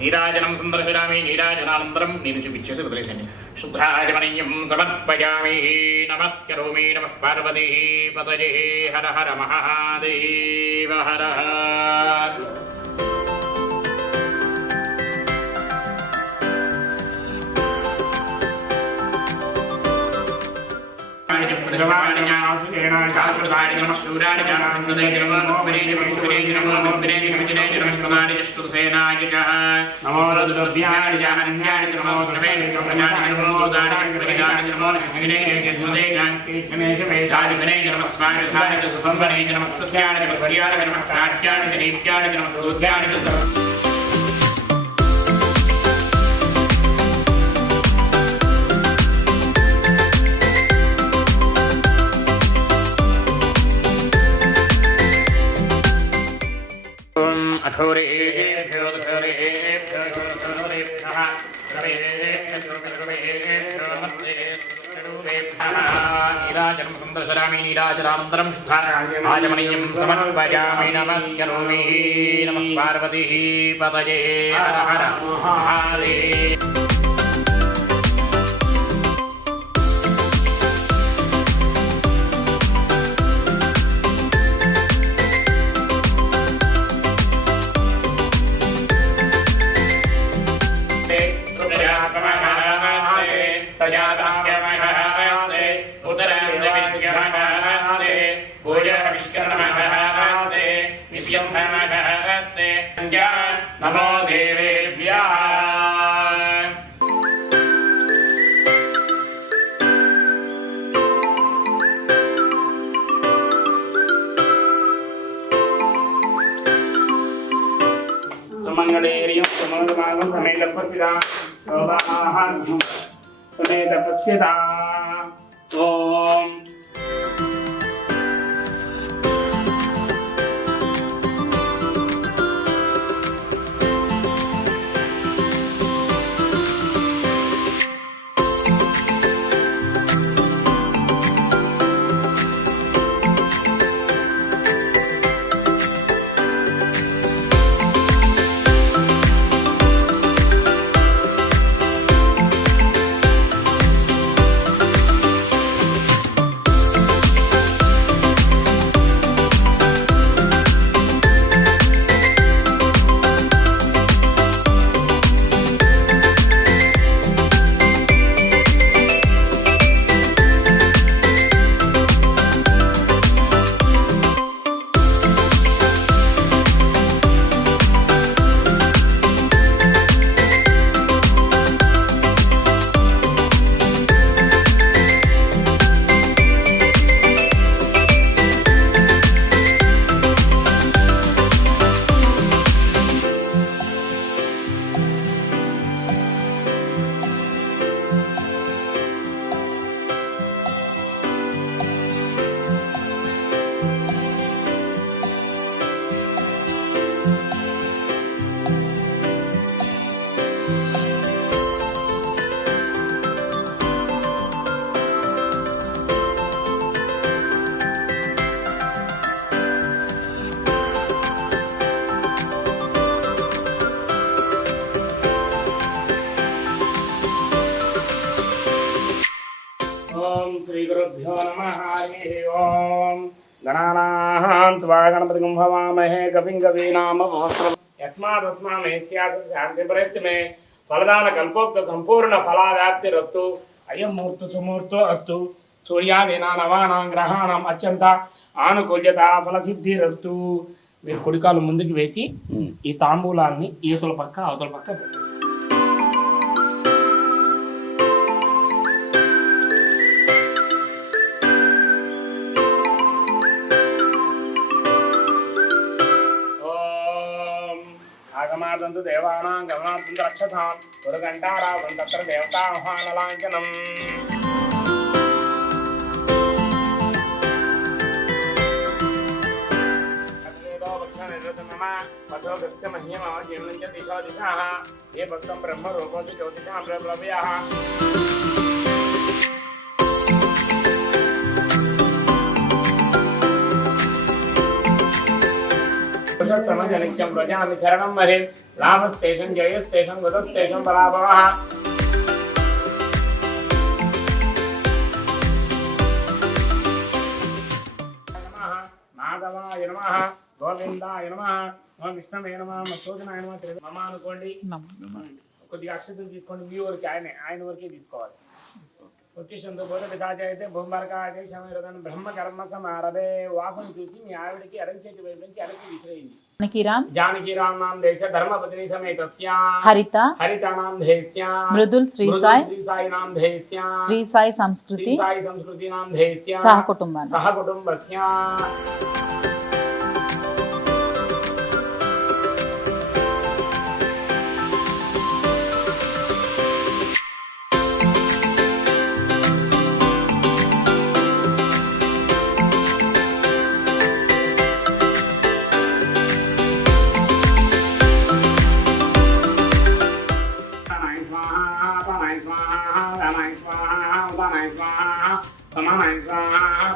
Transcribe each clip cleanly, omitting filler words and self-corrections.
నీరాజనం సందర్శయామి నీరాజనానంతరం నేను చూపించేసి వదిలేసండి. శుద్ధాచమనీయం సమర్పయామి. నమస్కరోమి. నమః పార్వతీ పతయే. హర హర మహాదేవ హర. నీరాజనం సందర్శయామి నీరాజనానంతరం శుద్ధాచమనీయం సమర్పయామి. నమస్కరోమి. నమః పార్వతీ పతయే. హర హర మహాదేవ. నమో దేవేభ్యః. సుమంగళేర్యం సుమంగళమాగం సమేత పశ్యతా సౌభాగ్యం సమేత పశ్యతా. ఓం श्रीगुरुभ्यो नमः। ओम गणानां त्वा गणपतिं भवामहे कविं कवीनामुपमश्रवस्तमः। यस्मादस्मामेस्यास्य मे फलदान कल्पोक्त संपूर्ण फलाव्याप्तिरस्तु। अयं मूर्तो सुमूर्तो अस्तु। सूर्यादीनां नवानां ग्रहाणां अत्यंत आनुकूल्यता फलसिद्धिरस्तु। మీరు కుడికాలు ముందుకు వేసి ఈ తాంబూలాన్ని ఈతల పక్క అవతల పక్క పెట్టండి. ఆగమాదంతు దేవానాం గమనార్థం రక్షతాం గురుగంటారావం తత్ర దేవతాహ్వానలాంఛనం. दिशो दिशा ये भक्तं ब्रह्म रूपो ज्योतिषां प्रलभ्यः. శ్రీలస్తమజనిత్యం ప్రజామి శరణం వదే లాభస్తేషం జయస్తేషం గతస్తేషం పరాభవః మాధవాయ నమః గోవిందాయ నమః ఓం విష్ణవే నమః మధుసూదనాయ నమః మమ అనుకోండి కొద్దిగా అక్షతలు తీసుకోండి మీ వరకు ఆయన వరకే తీసుకోవాలి ఉద్దేశంతో పోతే కాజైతే భూమరకాయ శమరదన్ బ్రహ్మ కర్మ సమారభే వాసన చూసి మీ ఆవిడకి ఎడం చేతి వైపు నుంచి ఎడకి విసిరేయండి जानकी राम नाम देश धर्मपत्नी समेतस्य हरिता नाम देश्य मृदुल श्री साई नाम देश्य श्री साई संस्कृति नाम देश्य सह कुटुंबस्य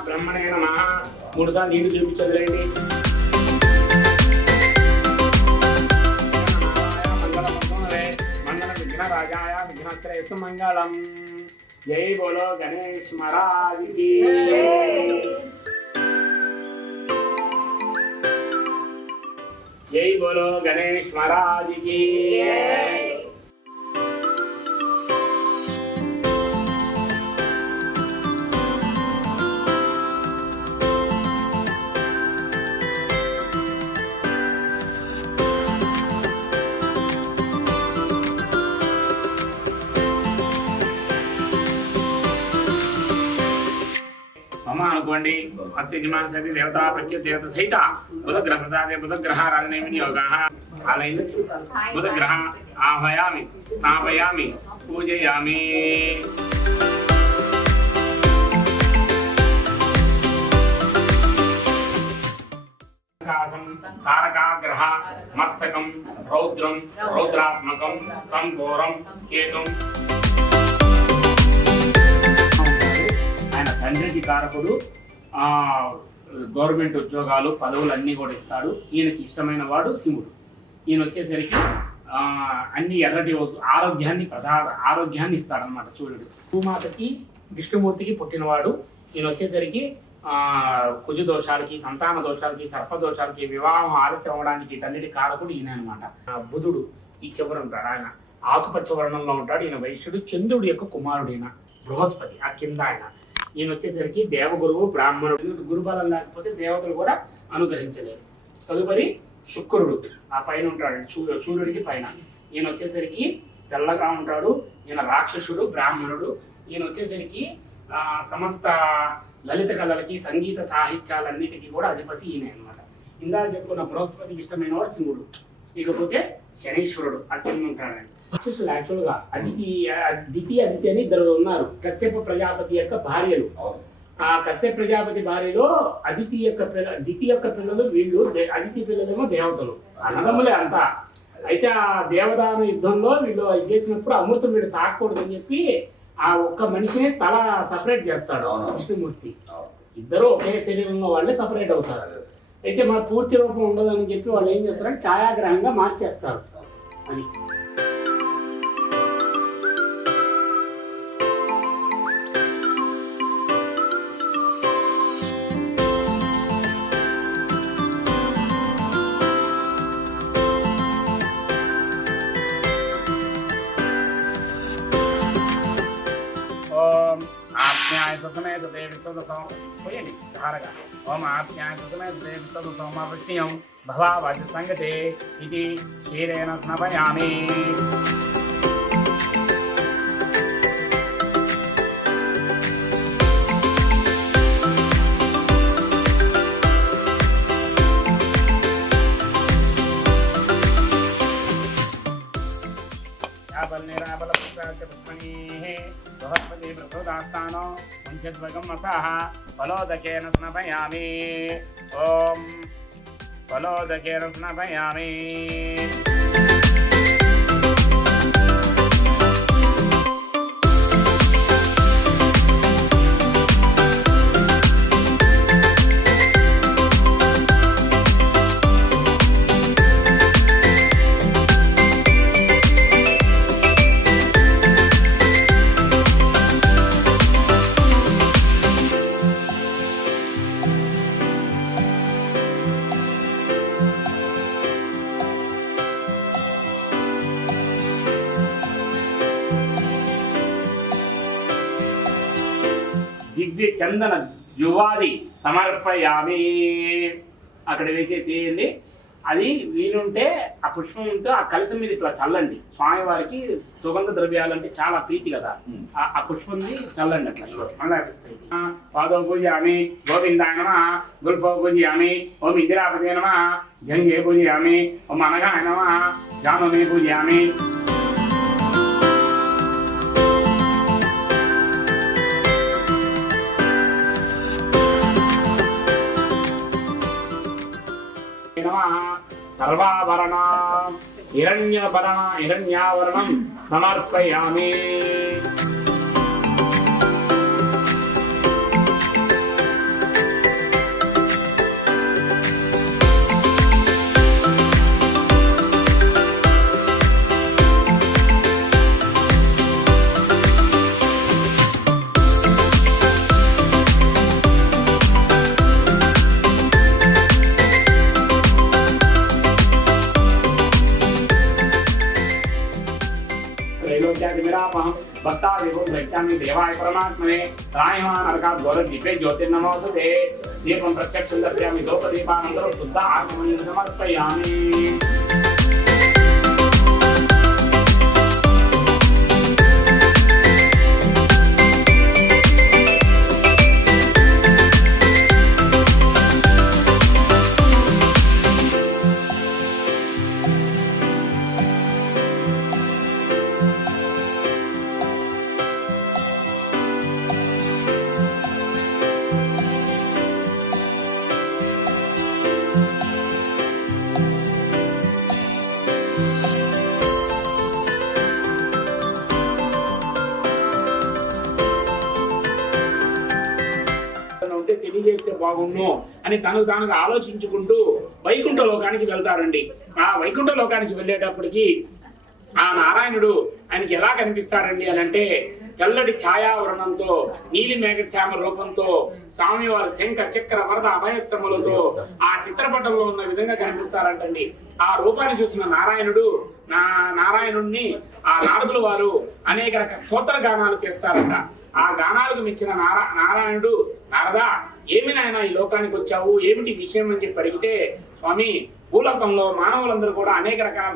ब्रह्मणे नमः मूड सार्లు నీళ్లు చూపించండి मंगल विघ्न राजाय विघ्नश्रेष्ठ मंगलम जय बोलो गणेश महाराज की जय बोलो गणेश महाराज की అనుకోండి అస్యజమాన సతి దేవతా ప్రత్యేక దేవత సహిత బుధగ్రహ ప్రసాదే బుధగ్రహ రాజనే వినియోగః ఆలయంలో బుధగ్రహ ఆహయామి స్థాపయామి పూజయామి తారకాగ్రహ మస్తకం రౌద్రం రౌద్రాత్మకం తం ఘోరం కేతుం ఆయన తండ్రికి కారకుడు గవర్నమెంట్ ఉద్యోగాలు పదవులు అన్నీ కూడా ఇస్తాడు ఈయనకి ఇష్టమైన వాడు శివుడు ఈయన వచ్చేసరికి అన్ని ఎర్రటి ఆరోగ్యాన్ని ఇస్తాడనమాట సూర్యుడు భూమాతకి విష్ణుమూర్తికి పుట్టినవాడు ఈయన వచ్చేసరికి కుజు దోషాలకి సంతాన దోషాలకి సర్పదోషాలకి వివాహం ఆలస్యం అవ్వడానికి వీటన్నిటి కారకుడు ఈయన అనమాట బుధుడు ఈ చివర ఉంటాడు ఆయన ఆకుపచ్చ వర్ణంలో ఉంటాడు ఈయన వైశ్యుడు చంద్రుడు యొక్క కుమారుడు ఈయన బృహస్పతి ఆ కింద ఆయన ఈయన వచ్చేసరికి దేవగురువు బ్రాహ్మణుడు గురుబలం లేకపోతే దేవతలు కూడా అనుగ్రహించలేరు తదుపరి శుక్రుడు ఆ పైన ఉంటాడు సూర్యుడికి పైన ఈయన వచ్చేసరికి తెల్లగా ఉంటాడు ఈయన రాక్షసుడు బ్రాహ్మణుడు ఈయన వచ్చేసరికి సమస్త లలిత కళలకి సంగీత సాహిత్యాలన్నిటికీ కూడా అధిపతి ఈయన అనమాట ఇందా చెప్పుకున్న బృహస్పతికి ఇష్టమైన వాడు శివుడు ఇకపోతే శనీశ్వరుడు అత్యంత ఉంటాడని రాక్షసులు యాక్చువల్గా అదితి అని ఇద్దరు ఉన్నారు కశ్యప ప్రజాపతి యొక్క భార్యలు ఆ కశ్యప ప్రజాపతి భార్యలో దితి యొక్క పిల్లలు వీళ్ళు అదితి పిల్లలేమో దేవతలు అన్నదమ్ములే అంతా అయితే ఆ దేవదాన యుద్ధంలో వీళ్ళు ఇది చేసినప్పుడు అమృతం వీడు తాకూడదని చెప్పి ఆ ఒక్క మనిషిని తల సపరేట్ చేస్తాడు విష్ణుమూర్తి ఇద్దరు ఒకే శరీరంలో వాళ్ళే సపరేట్ అవుతారు అయితే మన పూర్తి రూపం ఉండదని చెప్పి వాళ్ళు ఏం చేస్తారంటే ఛాయాగ్రహంగా మార్చేస్తారు అని ओम आप्याय सुसमेते विश्वसोमवृष्टियं भवावच संगते इति क्षीरेण स्नापयामि बृहस्पति बृहदास्थानो पंचद्वगम मसः फलोदकेन स्नापयामि ओम फलोदकेन स्नापयामि దివ్య చందన యువాది సమర్పయామి. అక్కడ వేసేసేయండి. అది వీలుంటే ఆ పుష్పంతో ఆ కలశం మీద ఇట్లా చల్లండి. స్వామివారికి సుగంధ ద్రవ్యాలంటే చాలా ప్రీతి కదా, ఆ పుష్పంది చల్లండి అట్లా. మళ్ళీ పాదం పూజయామి, గోవిందాయ నమః. గుల్ఫో పూజయామి, ఓం ఇందిరాపతే నమః. గంగే పూజయామి, ఓం అనగాయ నమః. జానమే పూజయామి. సర్వాభరణం హిరణ్యావరణం సమర్పయామి. భక్తాదిగోచ్చామి దేవాయ పరమాత్మనే రాయమానరకాత్ గోరదీపే జ్యోతిర్నమోస్తుతే. దీపం ప్రత్యక్షం దర్శయామి, దోపదీపానంతరం శుద్ధ ఆత్మని సమర్పయామి. తెలియజేస్తే బాగుండు అని తానుగా ఆలోచించుకుంటూ వైకుంఠ లోకానికి వెళ్తాడండి. ఆ వైకుంఠ లోకానికి వెళ్ళేటప్పటికి ఆ నారాయణుడు ఆయనకి ఎలా కనిపిస్తాడండి అని అంటే, తెల్లటి ఛాయావరణంతో నీలి మేఘశ్యామ రూపంతో స్వామివారి శంఖ చక్ర వరద అభయస్తములతో ఆ చిత్రపటంలో ఉన్న విధంగా కనిపిస్తారంటండి. ఆ రూపాన్ని చూసిన నారాయణుడిని ఆ నారదుల వారు అనేక రకాల స్తోత్ర గానాలు చేస్తారంట. ఆ గానాలకు మెచ్చిన నారాయణుడు, నారదా ఏమి నాయన ఈ లోకానికి వచ్చావు, ఏమిటి విషయం అని చెప్పి అడిగితే, స్వామి భూలోకంలో మానవులందరూ కూడా అనేక రకాల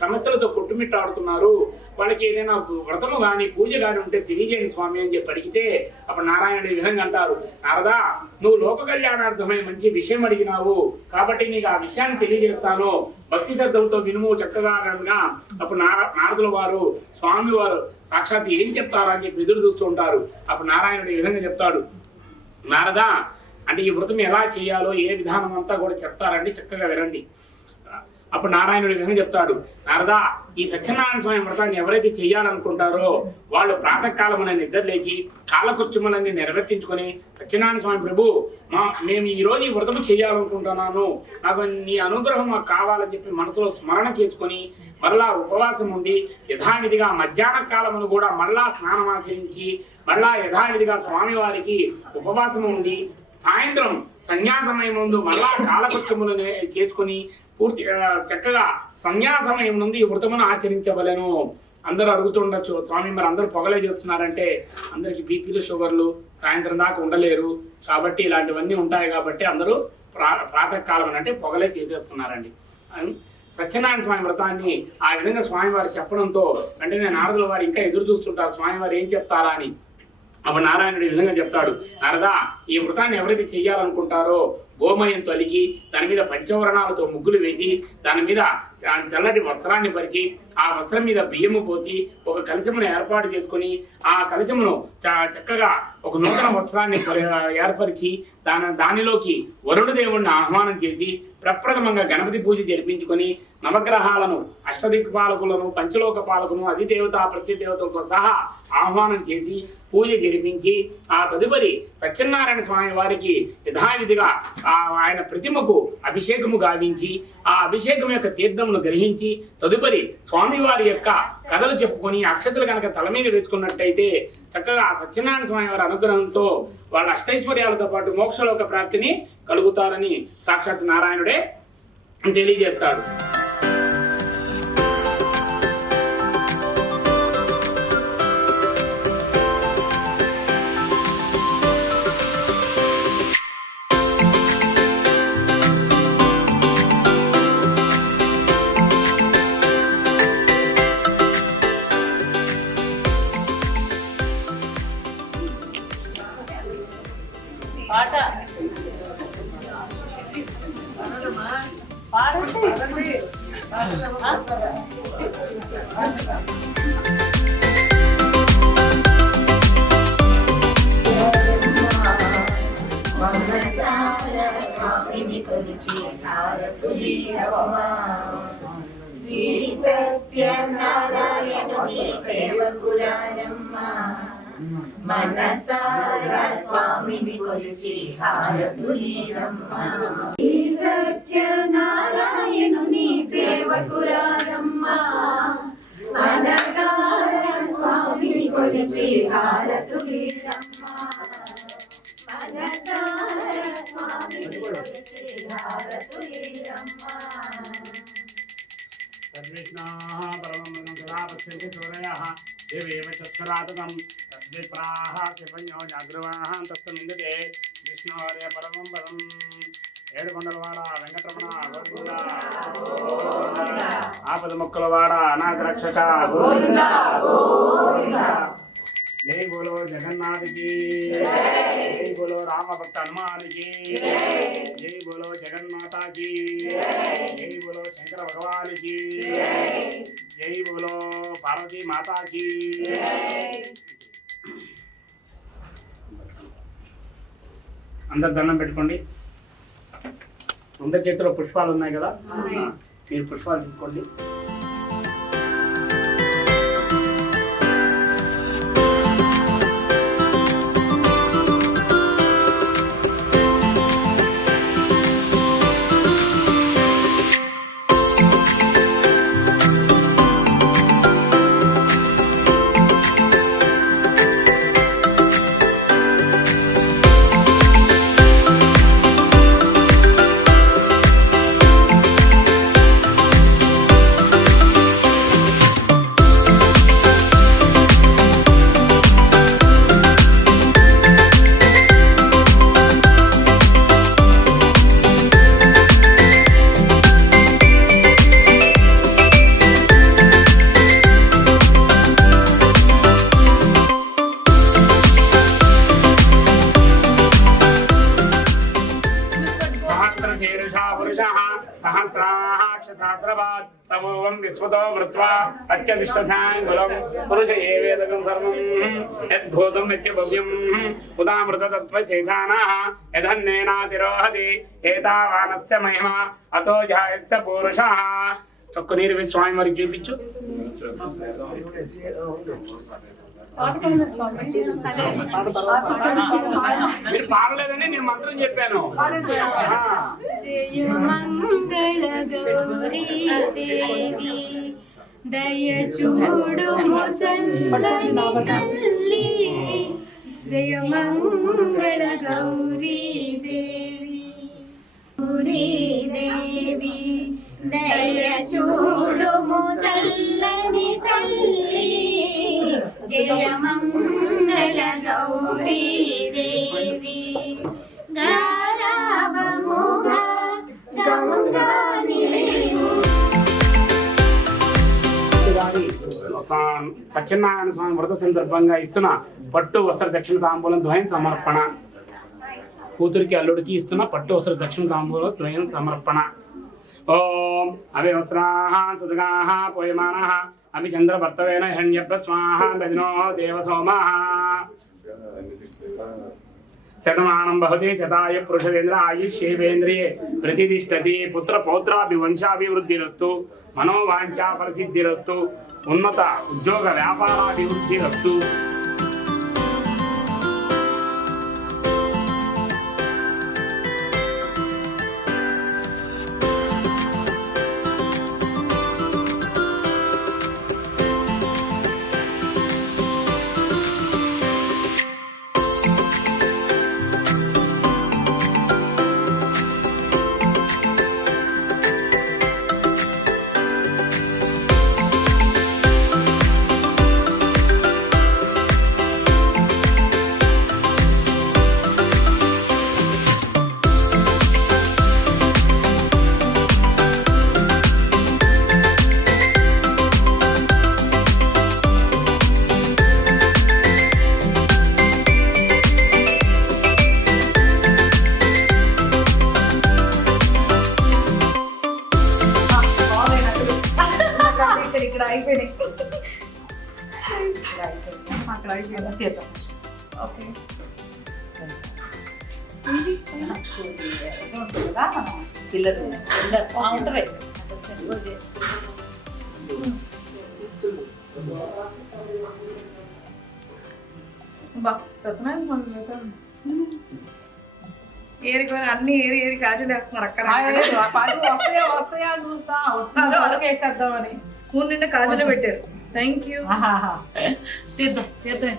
సమస్యలతో కొట్టుమిట్టాడుతున్నారు, వాళ్ళకి ఏదైనా వ్రతము కానీ పూజ కానీ ఉంటే తెలియజేయండి స్వామి అని చెప్పి అడిగితే, అప్పుడు నారాయణుడు ఈ విధంగా అంటారు, నారదా నువ్వు లోక కళ్యాణార్థమై మంచి విషయం అడిగినావు కాబట్టి నీకు ఆ విషయాన్ని తెలియజేస్తాను, భక్తి శ్రద్ధలతో వినుము చక్కగా అనగా, అప్పుడు నారదుల వారు స్వామి వారు సాక్షాత్ ఏం చెప్తారా అని చెప్పి ఎదురు చూస్తూ ఉంటారు. అప్పుడు నారాయణుడు ఈ విధంగా చెప్తాడు, నారదా అంటే ఈ వ్రతం ఎలా చేయాలో ఏ విధానం అంతా కూడా చెప్తారండి, చక్కగా వినండి. అప్పుడు నారాయణుడు ఈ విధంగా చెప్తాడు, నారదా ఈ సత్యనారాయణ స్వామి వ్రతాన్ని ఎవరైతే చేయాలనుకుంటారో వాళ్ళు ప్రాతకాలమున నిద్ర లేచి కాలకృత్యములన్నీ నెరవేర్తించుకొని, సత్యనారాయణ స్వామి ప్రభు మేము ఈ రోజు ఈ వ్రతము చేయాలనుకుంటున్నాను, నాకు నీ అనుగ్రహం మాకు కావాలని చెప్పి మనసులో స్మరణ చేసుకొని మరలా ఉపవాసం ఉండి యథావిధిగా మధ్యాహ్న కాలమును కూడా మళ్ళా స్నానం ఆచరించి మళ్ళా యథావిధిగా స్వామివారికి ఉపవాసం ఉండి సాయంత్రం సంధ్యాసమయం ముందు మళ్ళా కాలకృత్యములు చేసుకుని పూర్తి చక్కగా సంధ్యాసమయం నుండి ఈ వ్రతమును ఆచరించవలను. అందరూ అడుగుతుండొచ్చు, స్వామి మరి అందరూ పొగలే చేస్తున్నారంటే, అందరికి బీపీలు షుగర్లు సాయంత్రం దాకా ఉండలేరు కాబట్టి ఇలాంటివన్నీ ఉంటాయి కాబట్టి అందరూ ప్రాతకాలం అంటే పొగలే చేసేస్తున్నారండి. సత్యనారాయణ స్వామి వ్రతాన్ని ఆ విధంగా స్వామివారు చెప్పడంతో వెంటనే నారదుల వారు ఇంకా ఎదురు చూస్తుంటారు స్వామివారు ఏం చెప్తారా అని. అప్పుడు నారాయణుడు ఈ విధంగా చెప్తాడు, నారదా ఈ వ్రతాన్ని ఎవరైతే చెయ్యాలనుకుంటారో గోమయంతో అలికి దాని మీద పంచవర్ణాలతో ముగ్గులు వేసి దాని మీద తెల్లటి వస్త్రాన్ని పరిచి ఆ వస్త్రం మీద బియ్యము పోసి ఒక కలశమును ఏర్పాటు చేసుకుని ఆ కలశమును చక్కగా ఒక నూతన వస్త్రాన్ని ఏర్పరిచి దానిలోకి వరుణ దేవుణ్ణి ఆహ్వానం చేసి ప్రప్రథమంగా గణపతి పూజ జరిపించుకొని నవగ్రహాలను అష్టదిక్పాలకులను పంచలోక పాలకును అధిదేవత ప్రత్యదేవతలతో సహా ఆహ్వానం చేసి పూజ జరిపించి ఆ తదుపరి సత్యనారాయణ స్వామి వారికి యథావిధిగా ఆయన ప్రతిమకు అభిషేకము గావించి ఆ అభిషేకం యొక్క తీర్థమును గ్రహించి తదుపరి స్వామివారి యొక్క కథలు చెప్పుకొని అక్షతలు కనుక తల మీద వేసుకున్నట్టయితే చక్కగా ఆ సత్యనారాయణ స్వామి వారి అనుగ్రహంతో వాళ్ళ అష్టైశ్వర్యాలతో పాటు మోక్షలోక ప్రాప్తిని కలుగుతారని సాక్షాత్ నారాయణుడే తెలియజేస్తాడు. సత్యనారాయణుని సేవకురారమ్మ మనసారా స్వామిని కొలిచి హారతులీరమ్మ ఈ సత్యనారాయణుని సేవకురారమ్మ మనసారా స్వామిని కొలిచి హారతులీరమ్మ మనసారా స్వామిని కొలిచి హారతులీరమ్మ ఆపద మొక్కలవాడ అనాథ రక్షక జై బోలో జగన్నాథ్ కి జై బోలో రామ భక్త హనుమాన్ కి జై బోలో జగన్మాత కి జై బోలో శంకర భగవాన్ కి జై బోలో పార్వతీ మాతా కి అందరు దండం పెట్టుకోండి. అందరి చేతిలో పుష్పాలు ఉన్నాయి కదా, మీరు పుష్పాలు తీసుకోండి. सहस्राक्षसहस्रवात् समूहं विस्मतो वृत्वा अच्युतविष्टसाङ्गुलं पुरुष एवेदकं सर्वं यद्भूतं नित्यभव्यं उदामृततत्त्वशेषाणाः यदन्नेनातिरोहति एतावानस्य महिमा अतो ध्यायश्च पुरुषः चक्कु नीरु स्वामी वाరికి చూపించు. మీరు పాడలేదని నేను మంత్రం చెప్పాను. జయ మంగళ గౌరీ దేవి దయ చూడుము చల్లని తల్లి జయ మంగళ గౌరీ దేవి గౌరీ దేవి దయ చూడుము చల్లని తల్లి జయ మంగళ గౌరీ దేవి గారావముగా గంగా నిలయము. సత్యనారాయణ స్వామి వ్రత సందర్భంగా ఇస్తున్న పట్టు వస్త్ర దక్షిణ తాంబూలం ద్వయం సమర్పణ. కూతురికి అల్లుడికి ఇస్తున్న పట్టు వస్త్ర దక్షిణ తాంబూలం ద్వయం సమర్పణ. ఓం అవివస్రాః సుదగాః పోయమానః అభిచంద్రభర్తవేన హిరణ్యభ్య స్వాహ భజనో దేవసోమః. శతమానం భవతి శతాయ పురుషేంద్ర ఆయుష్యేవేంద్రియే ప్రతిష్టతి. పుత్ర పౌత్రాభివంశాభివృద్ధిరస్తు. మనోవాంఛా ప్రసిద్ధిరస్తు. ఉన్నత ఉద్యోగ వ్యాపారాభివృద్ధిరస్తు. ఇక్కడ అయిపోయినాయి. ఓకే పిల్లలు బా సత్యనారాయణ స్వామి ప్రసాదం ఏరికి అన్ని ఏరి కాజులు వేస్తున్నారు అక్కడ వస్తాయా చూస్తా వస్తుందో అలాగే వేసేద్దామని స్పూన్ నిండా కాజులు పెట్టారు. Thank you. తీద్దాం తీద్దాం.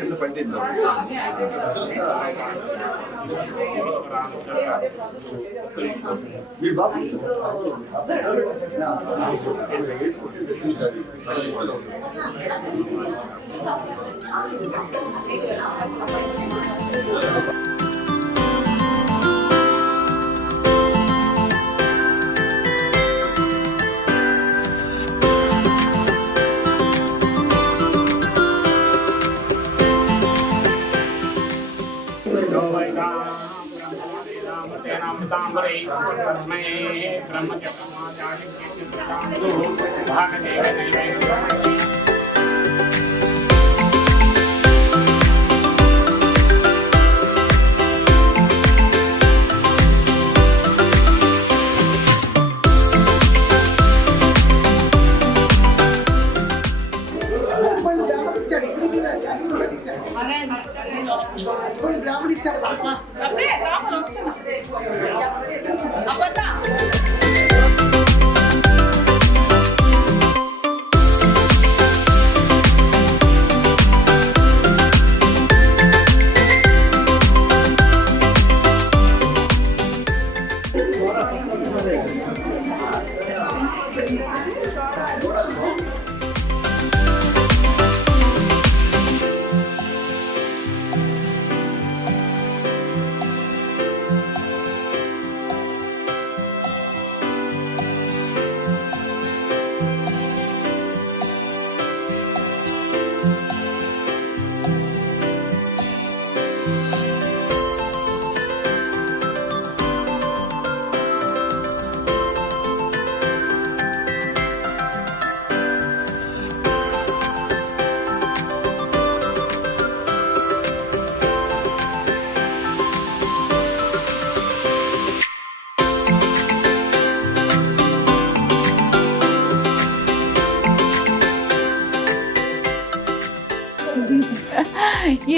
కింద పండిద్దాం. మీ బాబు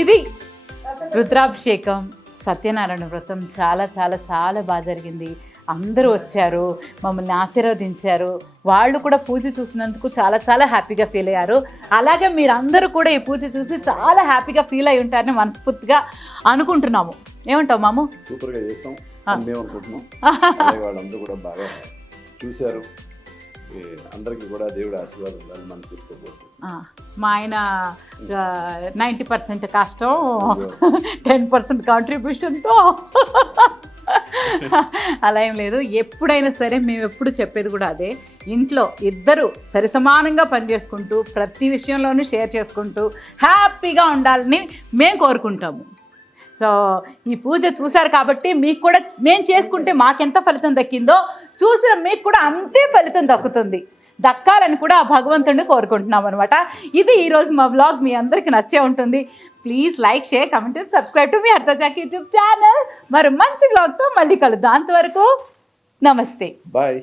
ఇది రుద్రాభిషేకం, సత్యనారాయణ వ్రతం చాలా చాలా చాలా బాగా జరిగింది. అందరూ వచ్చారు, మమ్మల్ని ఆశీర్వదించారు. వాళ్ళు కూడా పూజ చూసినందుకు చాలా చాలా హ్యాపీగా ఫీల్ అయ్యారు. అలాగే మీరందరూ కూడా ఈ పూజ చూసి చాలా హ్యాపీగా ఫీల్ అయి ఉంటారని మనస్ఫూర్తిగా అనుకుంటున్నాము. ఏమంటావు మాము? సూపర్గా చేసాం మేము అనుకుంటున్నాం. వాళ్ళందరూ కూడా బాగా చూశారు. అందరికీ కూడా దేవుడి ఆశీర్వాదం ఉండాలని మనం తీసుకోబోతున్నాం. మా ఆయన 90% కష్టం, 10% కాంట్రిబ్యూషన్తో అలా ఏం లేదు. ఎప్పుడైనా సరే మేము ఎప్పుడు చెప్పేది కూడా అదే, ఇంట్లో ఇద్దరు సరిసమానంగా పనిచేసుకుంటూ ప్రతి విషయంలోనూ షేర్ చేసుకుంటూ హ్యాపీగా ఉండాలని మేము కోరుకుంటాము. సో ఈ పూజ చూశారు కాబట్టి మీకు కూడా మేము చేసుకుంటే మాకెంత ఫలితం దక్కిందో చూసిన మీకు కూడా అంతే ఫలితం దక్కాలని కూడా ఆ భగవంతుడిని కోరుకుంటున్నాం అనమాట. ఇది ఈరోజు మా వ్లాగ్. మీ అందరికీ నచ్చే ఉంటుంది. Please like, share, comment and subscribe to మీ హర్తజాకి యూట్యూబ్ ఛానల్. మరి మంచి వ్లాగ్తో మళ్ళీ కలుద్దాం. అంతవరకు నమస్తే. బాయ్.